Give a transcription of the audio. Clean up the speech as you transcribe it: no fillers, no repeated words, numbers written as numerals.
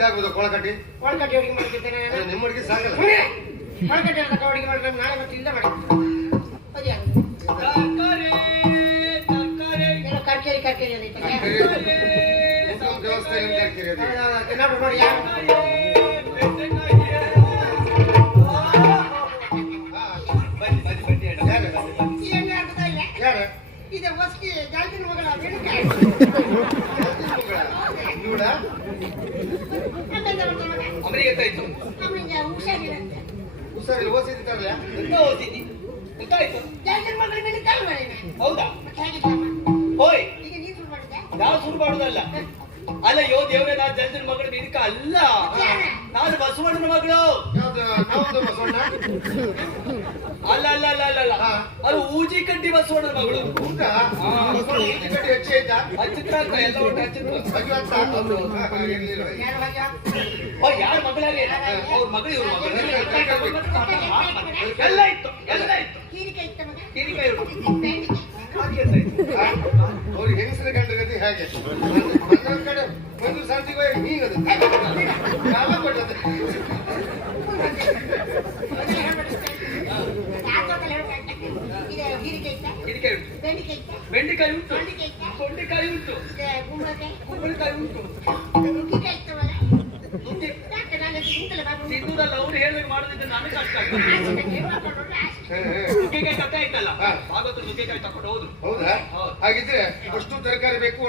ಇದಾಗ್ಬೋದು ಕೊಳಕಟ್ಟಿ ಅಡುಗೆ ಮಾಡ್ತಿದ್ದೇನೆ. ನಿಮ್ಮ ಅಡುಗೆ ಸಾಕಲ್ಲ. ಕೊಳಕಟ್ಟಿ ಅಡುಗೆ ಮಾಡಿದ್ರೆ ನಾಳೆ ಮತ್ತೆ ಇಲ್ಲ ಮಾಡಿ ಕರ್ಕೇರಿ ವ್ಯವಸ್ಥೆ ನೋಡಿ ಇದು ಹೊಸಕಿ ಜಾಲ್ತಿನ ಮಗಳ ಹುಷಾರಿಲ್ಲ ಓದಿದ್ದಾರಲ್ಲ ಹೌದಾ ಹೋಯ್ ನಾವು ಶುರು ಮಾಡುದಲ್ಲ ಅಲ್ಲಯ್ಯೋ ದೇವ್ರೆ ನಾನು ಜಲ್ದಿನ ಮಗಳು ನಿನಕ ಅಲ್ಲ ನಾನು ಬಸವಣ್ಣನ ಮಗಳು ಅಲ್ಲ ಅಲ್ಲ ಅಲ್ಲ ಅಲ್ಲ ಅಲ್ಲ ಅದು ಊಜಿ ಕಡ್ಡಿ ಬಸವಣ್ಣನ ಮಗಳು ಹಚ್ಚಿತ್ರ ಎಲ್ಲ ಒಟ್ಟು ಹಚ್ಚಿತ್ರ ಯಾರ ಮಗಳಾರಿ ಅವ್ರ ಮಗಳು ಇವ್ರ ಮಗಳು ಎಲ್ಲ ಇತ್ತು ಎಲ್ಲ ಇತ್ತು ಹೀರಿಕಾಯಿ ಅವ್ರಿಗೆ ಹೆಂಗಸರ ಗಂಡ ಗತಿ ಹಾಗೆ ಕಡೆ ಒಂದು ಸಂತಿಗೆ ನೀಗದು ಯಾವ ಕೊಟ್ಟದ ಬೆಂಡೆಕಾಯಿ ಉಂಟು ತೊಂಡೆಕಾಯಿ ಉಂಟು ಕುಂಬಳಕಾಯಿ ಉಂಟು ತಿನ್ನುದಲ್ಲ ಅವ್ರು ಹೇಳಿದ್ರೆ ಮಾಡೋದಿದ್ರೆ ನನಗೆ ಕಷ್ಟ ನುಗ್ಗೆಕಾಯಿ ಕತೆ ಆಯ್ತಲ್ಲ ಭಾಗವತ ನುಗ್ಗೆಕಾಯಿ ತಕೊಂಡು ಹೋದ್ರು. ಹೌದಾ? ಹಾಗಿದ್ರೆ ಅಷ್ಟು ತರಕಾರಿ ಬೇಕು.